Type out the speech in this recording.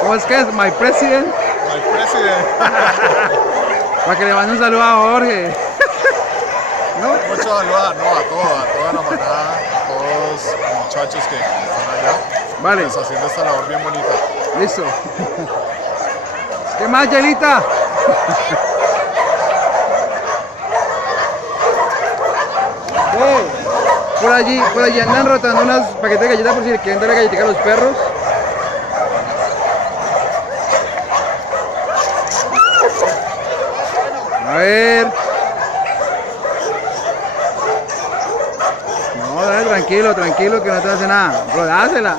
¿Cómo es que es? My president. My president. Para que le mande un saludo a Jorge. ¿No? Mucho saludo a toda la manada, a todos los muchachos que están allá. Vale. Pues haciendo esta labor bien bonita. Listo. ¿Qué más, Yelita? Por allí andan rotando unos paquetes de galletas por si le quieren dar la galletita a los perros. A ver. No, dale, tranquilo, que no te hace nada. Bro, dásela.